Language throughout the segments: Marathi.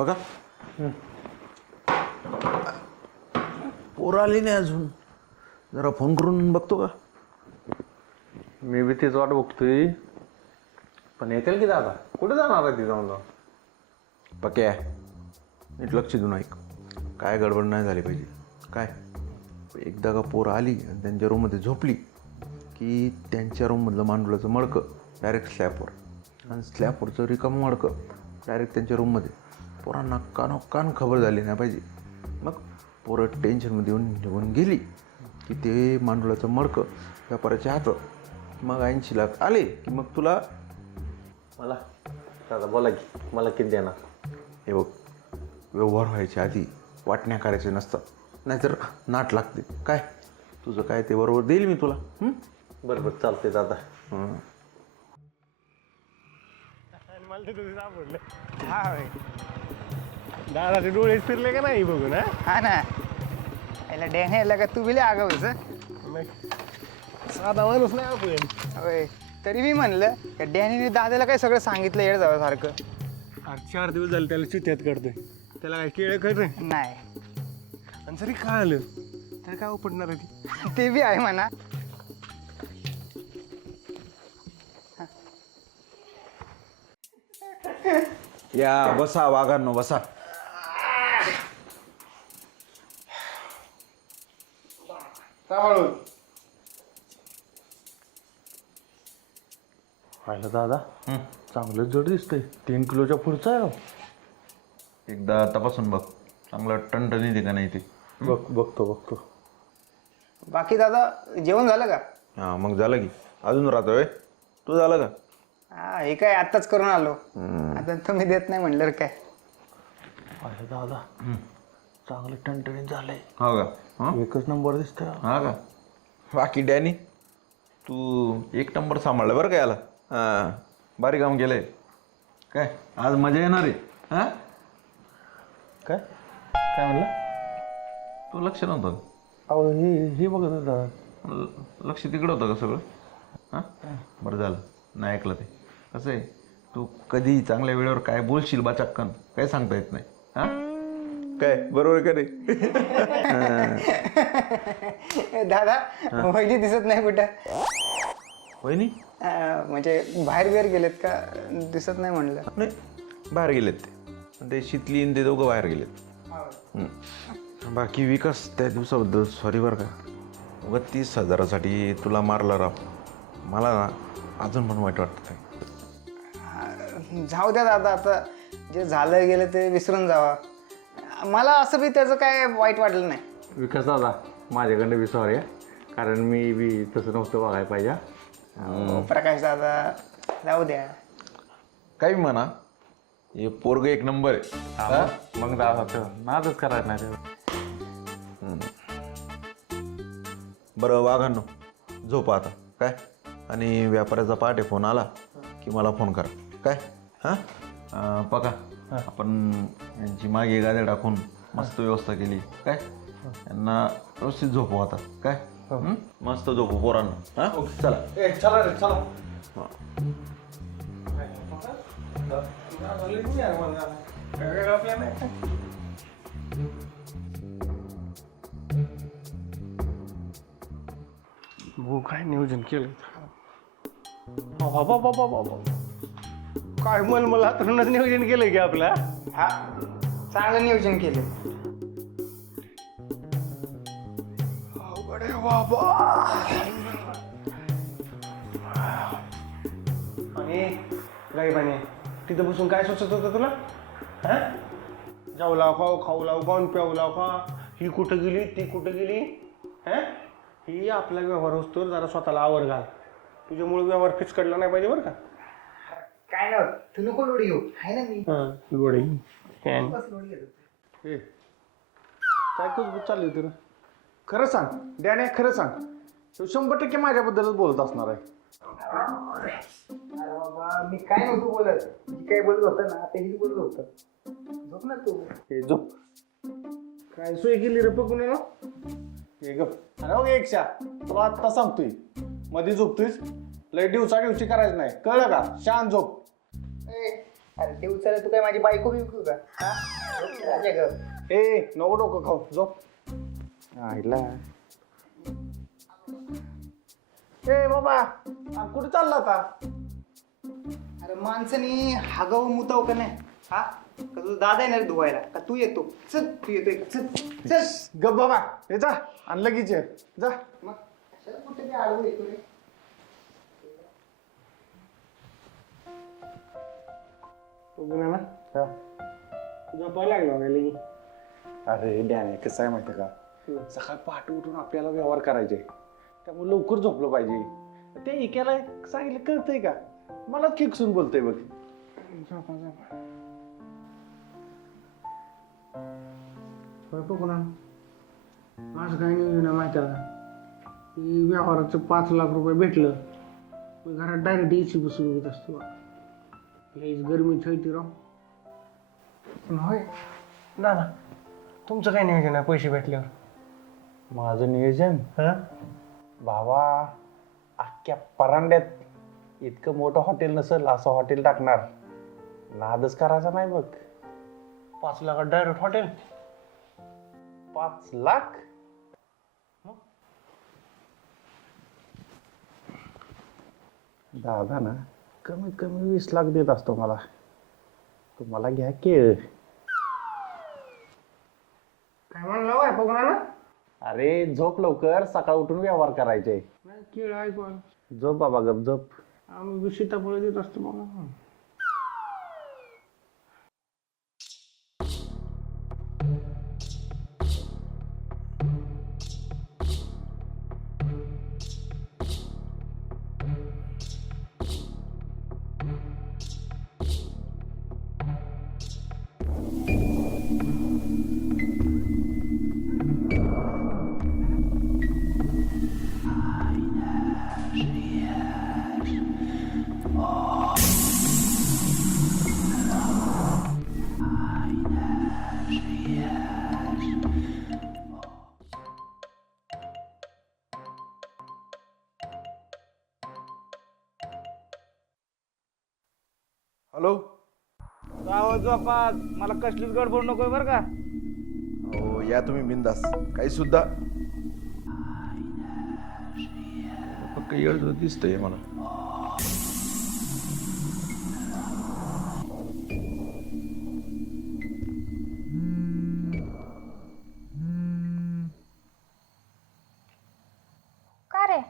बघा पोर आली नाही अजून, जरा फोन करून बघतो का? मी बी तीच वाट बघतोय, पण येतील की दादा? कुठे जाणार आहे ती जाऊन? पक्या नीट लक्ष देऊन ऐक, काय गडबड नाही झाली पाहिजे. काय एकदा का पोर आली आणि त्यांच्या रूममध्ये झोपली की त्यांच्या रूममधलं मांडुळाचं मडकं डायरेक्ट स्लॅबवर, आणि स्लॅबवरचं रिकामं मडकं डायरेक्ट त्यांच्या रूममध्ये. पोरांना कानोकान खबर झाली नाही पाहिजे. मग पोरं टेन्शनमध्ये येऊन निघून गेली की ते मांडुळाचं मडकं व्यापाराच्या हातात. मग 80 लाख आले की मग तुला मला दादा बोला की, मला किती देणार? हे बघ, व्यवहार व्हायच्या आधी वाटण्या करायचे नसतात, नाहीतर नाट लागते. काय तुझं काय ते बरोबर देईल मी तुला. बरं बरं चालते दादा. मला तर तुझं सापडलं. हा होय दादाचे डोळे फिरले का नाही बघून? हा ना, याला डॅन यायला का तू बिले आगावच साधा माणूस नाही आपण. होय, तरी मी म्हणलं का डॅनीने दादाला काय सगळं सांगितलं येड जावं सारखं. 4 दिवस झाले त्याला चित्यात करतोय, त्याला काय केळं कर नाही. आणि जरी काय आलं तर काय उपडणार आहे ते बी आहे म्हणा. या बसा वाघांनो, बसा. पाहिलं दादा, चांगलं जड दिसतंय. 3 किलोच्या पुढचं आहे. एकदा तपासून बघ, चांगलं टणटणी दे का नाही ते. बघतो. बाकी दादा जेवण झालं का? हां मग झालं की अजून राहतोय. तू झालं का? हा, हे काय आत्ताच करून आलो. आता तुम्ही देत नाही म्हणलं काय. पाहिलं दादा, चांगलं टणटणीत झालंय. हो का? हां एकच नंबर दिसतंय. हां का? बाकी डॅनी तू 1 नंबर सांभाळलं बरं का याला. हां भारी काम केलंय. काय आज मजा येणार आहे? हां काय म्हणलं? तू लक्ष नव्हतं? अहो हे बघत होता. लक्ष तिकडं होतं का सगळं? हां बरं झालं नाही ऐकलं ते. कसं आहे, तू कधी चांगल्या वेळेवर काय बोलशील बा चक्कन काय सांगता येत नाही. हां काय बरोबर का नाही? दादा वहिनी दिसत नाही कुठं? वहिनी म्हणजे बाहेर बिहेर गेलेत का? दिसत नाही म्हणलं. नाही, बाहेर गेलेत ते शितली आणि ते दोघं बाहेर गेलेत. बाकी विकास त्या दिवसाबद्दल सॉरी बरं का. 30,000साठी तुला मारला राव. मला ना अजून पण वाईट वाटतं. जाऊ द्या दादा, आता जे झालं गेलं ते विसरून जावा. मला असं बी त्याचं काय वाईट वाटलं नाही. विकास दादा माझ्याकडनं बी सॉरी आहे, कारण मी बी तसं नव्हतं वागायला पाहिजे. प्रकाश दादा जाऊ द्या. काही म्हणा, हे पोरग 1 नंबर आहे. मग दादा नादच करायचं नाही. बरं वाघांनो, झोपा आता काय. आणि व्यापाऱ्याचा पहाटे फोन आला की मला फोन करा. काय हां बघा, आपण यांची मागे गाद्या टाकून मस्त व्यवस्था केली. काय यांना व्यवस्थित झोपू आता. काय मस्त झोपू पोरांना. हां चला चला रे चला. भाऊ काय नियोजन केलं? बाबा काय मला हातरूनच नियोजन केलं की आपला. हा, चांगलं नियोजन केलं. अवघड बाबा. आणि गाईबाने तिथं बसून काय सुचत होतं तुला? हा, जाऊ लाव खाऊ, खाऊ लाव खाऊन, प्याऊ लाव खा. ही कुठं गेली, ती कुठं गेली. हा, ही आपला व्यवहार असतो, जरा स्वतःला आवर घाल. तुझ्यामुळे व्यवहार फिचकडला नाही पाहिजे बरं का. काय ना, तू नको लोडी घेऊ, आहे ना मी. गोडी बस लोडी घेतो. काय कुछ चालली होती ना? खरं सांग डॅने, खरं सांग. तू 100% माझ्याबद्दलच बोलत असणार आहे. अरे बाबा, मी काय नव्हतं बोलत. मी काय बोलत होतं ना, तेही बोलत होतं. झोप ना तू. हे झोप. काय सोय केली रे बघून ना. हे गप. अरे हो एकशा, तुला आत्ता सांगतोय, मध्ये झोपतोयस. लय दिवसा दिवशी करायचं नाही, कळलं का? शांत झोप. अरे ते उचललं तू काय माझी बायको बिकू का हा? झोप राजा ग. ए नको डोकं खाऊ झोप. आईला ए बाबा कुठे चालला आता? अरे माणसानी हागाव मुताव का नाही हा का तुझा दादा येणार धुवायला का तू येतो चल तू येतोय चल चल गप बाबा हे जा आणि लगेच ये. जा. मग कशाला कुठे ते आडवं येतो रे बघू ना झोपायला लागलो लगी. अरे डॅने कसं आहे माहिती का सकाळी पहाटे उठून आपल्याला व्यवहार करायचे त्यामुळे लवकर झोपलं पाहिजे. ते एकाला सांगितलं कळतंय का मलाच खिकसून बोलतोय बघ. झोपा झोपा बघू ना असं काही नियोजन आहे माहिती का की व्यवहाराचं 5 लाख रुपये भेटलं मी घरात डायरेक्ट एसी बसून घेत असतो. लईच गरमी छळती राव. होय ना ना तुमचं काय नियोजन आहे पैसे भेटल्यावर? माझं नियोजन भावा अख्ख्या परांड्यात इतकं मोठं हॉटेल नसेल असं हॉटेल टाकणार. नादच करायचा नाही बघ. 5 लाखात डायरेक्ट हॉटेल? 5 लाख? दादा ना कमीत कमी 20 लाख देत असतो मला. तुम्हाला घ्या केळ. काय म्हणलं बाय बघणार ना? अरे झोप लवकर सकाळ उठून व्यवहार करायचे. केळ ऐकू झोप बाबा गप झोप. आम्ही सीताफळ देत असतो बघा. हॅलो. झोपात मला कसलीच गडबड नकोय बरं का. हो या तुम्ही बिंदास काही सुद्धा फक्त येळ दिसतंय मला. का रे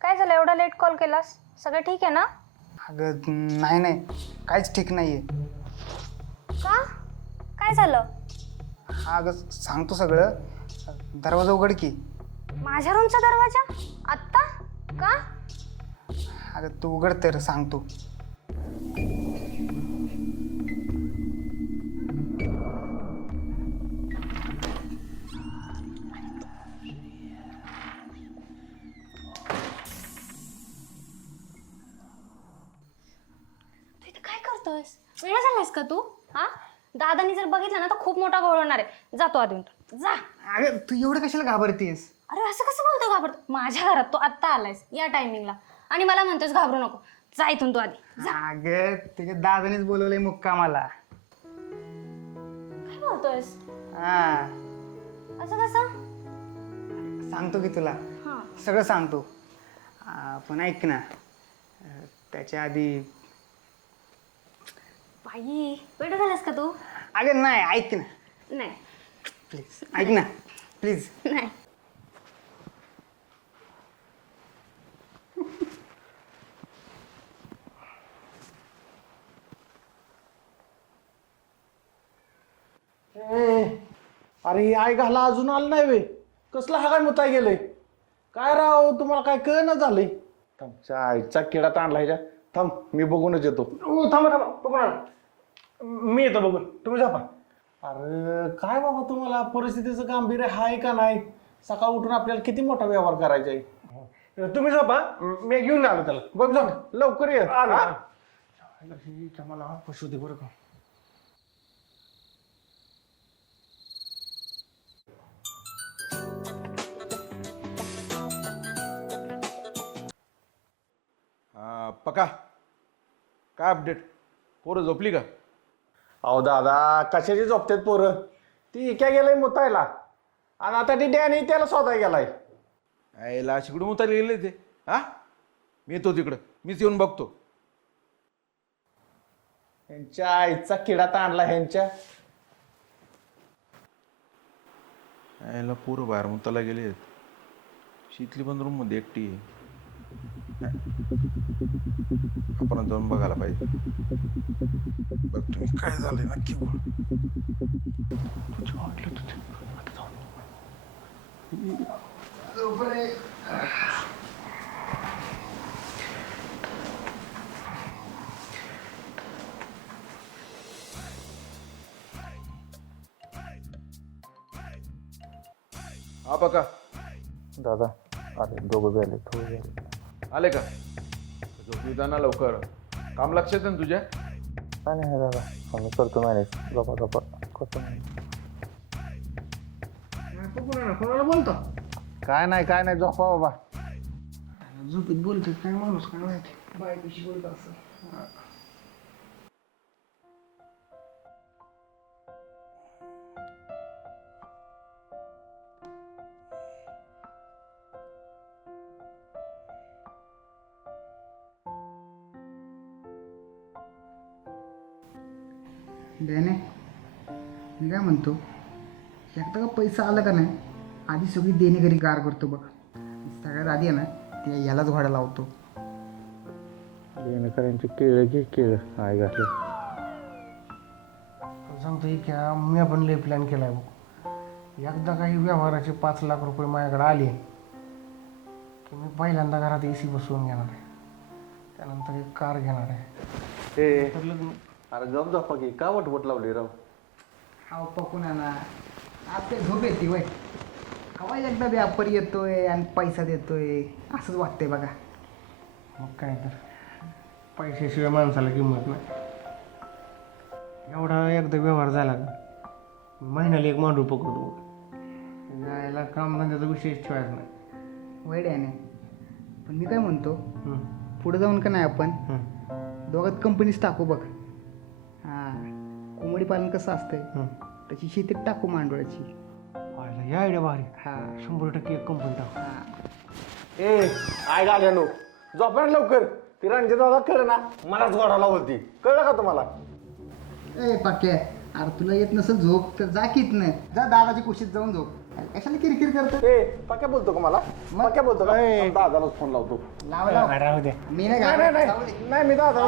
काय झालं एवढा लेट कॉल केलास? सगळं ठीक आहे ना? अगं नाही नाही काहीच ठीक नाहीये. का काय झालं? हा अगं सांगतो सगळं. दरवाजा उघड की. माझ्या रूमचा दरवाजा आत्ता का? अगं तू उघड तर सांगतो. तू इथे काय करतोयस? वेळ झालायस का तू? हा दादानी जर बघितलं ना तर खूप मोठा गोळ होणार आहे. जातो आधी जा. अगं तू एवढं कशाला घाबरतेस? अरे असं कसं बोलतो घाबरतो? माझ्या घरात तू आत्ता आलायस या टायमिंगला आणि मला म्हणतोस घाबरू नको. जा इथून तू आधी जा. अगं तुझ्या दादानेच बोलवलंय मुक्कामाला. काय बोलतोयस? हा असं कसं? सांगतो की तुला हा सगळं सांगतो. पण ऐक ना त्याच्या आधी. बाई वेळ झालास का तू? अगं नाही ऐक ना नाही प्लीज ऐक ना प्लीज. नाही अरे आई घाला अजून आलं नाही वे. कसला हा काय मुताय गेलंय काय राव तुम्हाला काय कळ ना झालंय. थांबच्या आईचा किडा ताणला ह्याच्या. थांब मी बघूनच येतो. थांबा थांबा बघून आण. मी येतो बघून तुम्ही झोपा. अरे काय बाबा तुम्हाला परिस्थितीचं गांभीर्य हाय का नाही? सकाळ उठून आपल्याला किती मोठा व्यवहार करायचा आहे. तुम्ही झोपा मी घेऊन आलो त्याला. बघ झोप लवकर ये. मला पशु दे बरं का. पका काय अपडेट? पोरं झोपली का? अहो दादा कशाची झोपतेत पोरं ती क्या गेलंय मुतायला आणि आता ती डॅनी त्याला स्वतः गेलाय यायला शिकडून उतारले गेले ते हा मी येतो तिकडं मीच येऊन बघतो. ह्यांच्या आईचा किडा ताणला ह्यांच्या. यायला पोरं बाहेर मुताला गेले शीतली पण रूम मध्ये एकटी आहे. आपण जाऊन बघायला पाहिजे. बघ तुम्ही काय झालंय नक्की बोल. हा बघा दादा अरे दोघं बी आले थोडे झाले. आले का झोपी ना लवकर. काम लक्षात आहे ना तुझ्या. काय नाही दादा आम्ही करतो मॅनेज गप्पा गप्पा करतो मॅनेज. कोणाला बोलतो काय नाही झोपा बाबा. झोपेत बोलतो काय माणूस काय माहिती बायकोशी बोलत असं. त्याने मी काय म्हणतो एकदा का पैसा आला का नाही आधी सगळी देणेघरी गार करतो बघ. सगळ्यात आधी आहे ना ते यालाच घोडा लावतो. देणेकऱ्यांची केळं घे केळं आई घातले. सांगतो की मी आपण लय प्लॅन केलाय बघ. एकदा काही व्यवहाराचे 5 लाख रुपये माझ्याकडे आले की मी पहिल्यांदा घरात AC बसवून घेणार आहे. त्यानंतर एक कार घेणार आहे. तर लग्न. अरे गप झोपा की का वटवट लावली राव. हा पकून ना आज ते झोप येते वय हवा एकदा व्यापारी येतोय आणि पैसा देतोय असंच वाटतंय बघा. मग काय तर पैशाशिवाय माणसाला किंमत नाही. एवढा एकदा व्यवहार झाला का महिन्याला एक मांडू पकडतो. यायला कामधंद्याचा विषयच ठेवायचा नाही. वाईट आहे ना पण मी काय म्हणतो हम्म. पुढे जाऊन का नाही आपण हम्म. दोघात कंपनीच टाकू बघ. हां कोंबडी पालन कसं असतंय हम्म. तशी शेतीत टाकू मांडवळाची. व्हायला या आयडिया भारी. हां 100% एक कंपनी टाक. हां ए आय गाल्यानो झोपा ना लवकर. ती रणजित दादा कळ ना मलाच गोडाला बोलती कळलं का तुम्हाला. ए पाक्या अरे तुला येत नसेल झोप तर जा कीत नाही जा दादाची कुशीत जाऊन झोप. कशाला किरकिर करतो. ए पक्या बोलतो का मला पक्या बोलतो का दादालाच फोन लावतो. लाव लाव राहू दे. मी नाही नाही घाबरत. जाऊ दे. नाही मी दादा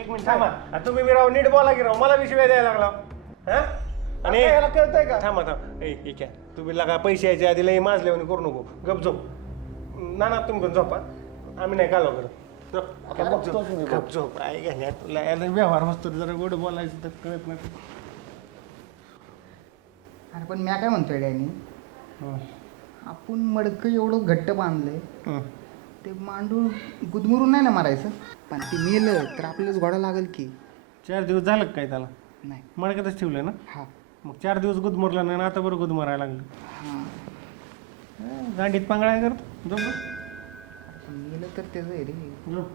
एक मिनिट थांबा. तुम्ही मी राव नीट बोला की राव मला विषय द्यायला लागला. हा आणि याला कळतंय का. थांबा ठीक आहे तुम्ही लगा पैसे यायचे आधी लई माजल्यावर करू नको. गप झोप ना तुम्ही पण झोपा आम्ही नाही कालो करत. गप झोप आहे का तुला याला व्यवहार असतो जरा गोड बोलायचं तर कळत नाही. अरे पण मी काय म्हणतोय डॅनी आपण मडकं एवढं घट्ट बांधलंय ते मांडूळ गुदमरून नाही ना मारायचं. पण ते मेलं तर आपल्यालाच घोडा लागेल की. 4 दिवस झालं का काय त्याला नाही मडक्यातच ठेवलंय ना. हा मग 4 दिवस गुदमरला नाही आता बरं गुदमरायला लागलं. हां गांडीत पांगळ्या करतो झोप पण मेलं तर त्याचं आहे रे. झोप.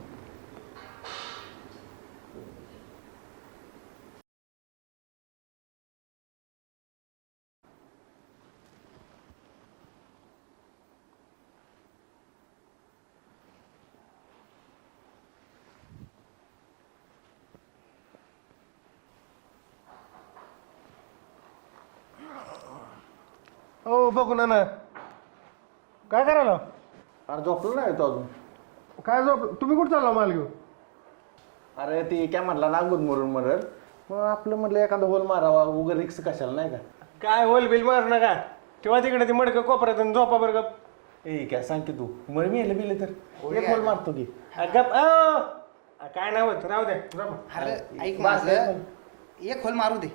हो बघू ना काय करायला. अरे झोपलो नाही तो अजून. काय झोप तुम्ही कुठं चालला माल घेऊन. अरे ती काय म्हटला ना गुदमरून मरल मग आपलं म्हटलं एखादा होल मारावा उगा रिक्स कशाला नाही का. काय होल बिल मार नका तेव्हा तिकडे ती मडकं कोपऱ्यात आणि झोपा बरं गप. ए काय सांग की तू मर मी बिले तर एक होल मारतो की. गप काय नाही होत राहू दे झोपा. अरे ऐक माझं एक खोल मारू दे.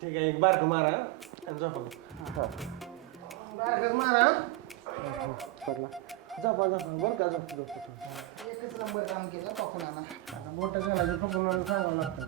ठीक आहे एक बारकं मारा आणि झोपा. बारकं मारा. झोपा बरं का झोप. एकच नंबर काम केलं पकडून आणा. मोठं झालं तर पकडून सांगावं लागतं.